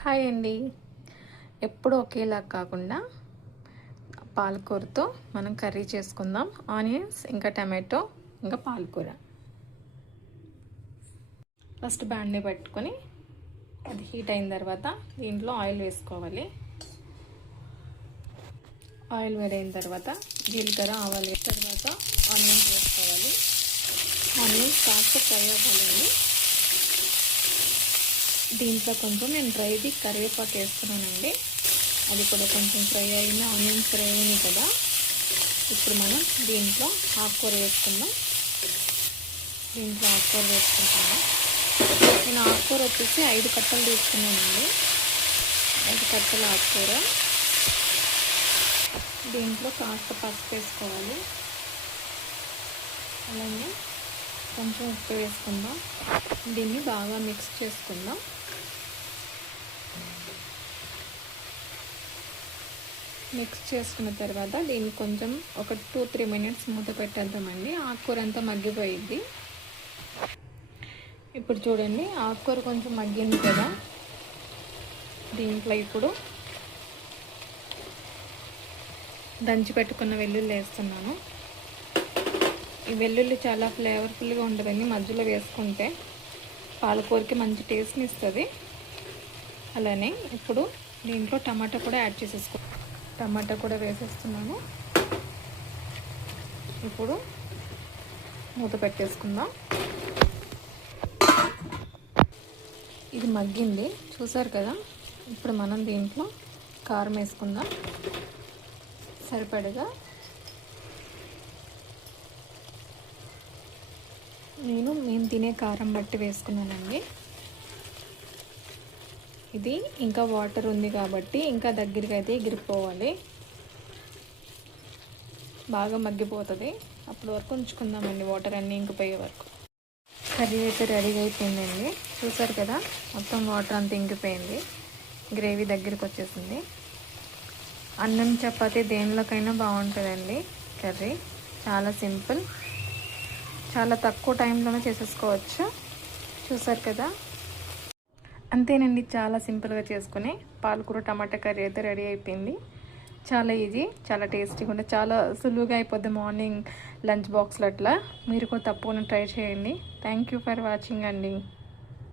Hi అండి. ఎప్పుడు ఒకేలా కాకుండా పాలకూరతో మనం కర్రీ చేసుకుందాం. ఆనియన్స్ ఇంకా టమాటో ఇంకా పాలకూర. ఫస్ట్ బాండీ పెట్టుకొని అది హీట్ అయిన తర్వాత దీంట్లో ఆయిల్ వేసుకోవాలి. ఆయిల్ వేడైన తర్వాత జీలకర్ర ఆవాలు వేసిన తర్వాత ఆనియన్స్ వేసుకోవాలి. ఆనియన్స్ కాస్త ఫ్రై అవ్వాలండి. దీంట్లో కొంచెం నేను డ్రైది కరివేపాకు వేస్తున్నానండి. అది కూడా కొంచెం ఫ్రై అయిన ఆనియన్స్ ఫ్రై అయినాయి కదా. ఇప్పుడు మనం దీంట్లో ఆకుకూర వేసుకుందాం. నేను ఆకుకూర వచ్చేసి 5 కట్టలు తీసుకున్నానండి. 5 కట్టల ఆకుకూర. దీంట్లో కాస్త పసుపు వేసుకోవాలి. అలాగే కొంచెం ఉప్పు వేసుకుందాం. దీన్ని బాగా మిక్స్ చేసుకుందాం. మిక్స్ చేసుకున్న తర్వాత దీన్ని కొంచెం ఒక 2-3 మినిట్స్ మూత పెట్టేద్దామండి. ఆకుకూర అంతా మగ్గిపోయిద్ది. ఇప్పుడు చూడండి, ఆకుకూర కొంచెం మగ్గింది కదా. దీంట్లో ఇప్పుడు దంచి పెట్టుకున్న వెల్లుల్లి వేస్తున్నాను. ఈ వెల్లుల్లి చాలా ఫ్లేవర్ఫుల్గా ఉంటుందండి. మధ్యలో వేసుకుంటే పాలకూరకి మంచి టేస్ట్ని ఇస్తుంది. అలానే ఇప్పుడు దీంట్లో టమాటా కూడా యాడ్ చేసేసుకో. టమాటా కూడా వేసేస్తున్నాను. ఇప్పుడు మూత పెట్టేసుకుందాం. ఇది మగ్గింది చూసారు కదా. ఇప్పుడు మనం దీంట్లో కారం వేసుకుందాం సరిపడగా. మేము తినే కారం బట్టి వేసుకున్నానండి. ఇది ఇంకా వాటర్ ఉంది కాబట్టి ఇంకా దగ్గరికి అయితే ఎగిరిపోవాలి. బాగా మగ్గిపోతుంది. అప్పటి వరకు ఉంచుకుందామండి, వాటర్ అన్నీ ఇంకిపోయే వరకు. కర్రీ అయితే రెడీగా అయిపోయిందండి. చూసారు కదా, మొత్తం వాటర్ అంతా ఇంకిపోయింది. గ్రేవీ దగ్గరికి వచ్చేసింది. అన్నం చపాతీ దేనిలోకైనా బాగుంటుందండి. కర్రీ చాలా సింపుల్, చాలా తక్కువ టైంలోనే చేసేసుకోవచ్చు. చూసారు కదా, అంతేనండి. చాలా సింపుల్గా చేసుకుని పాలకూర టమాటా కర్రీ అయితే రెడీ అయిపోయింది. చాలా ఈజీ, చాలా టేస్టీగా ఉంటుంది. చాలా సులువుగా అయిపోద్ది మార్నింగ్ లంచ్ బాక్స్లో అట్లా. మీరు కూడా తప్పకుండా ట్రై చేయండి. థ్యాంక్ యూ ఫర్ వాచింగ్ అండి.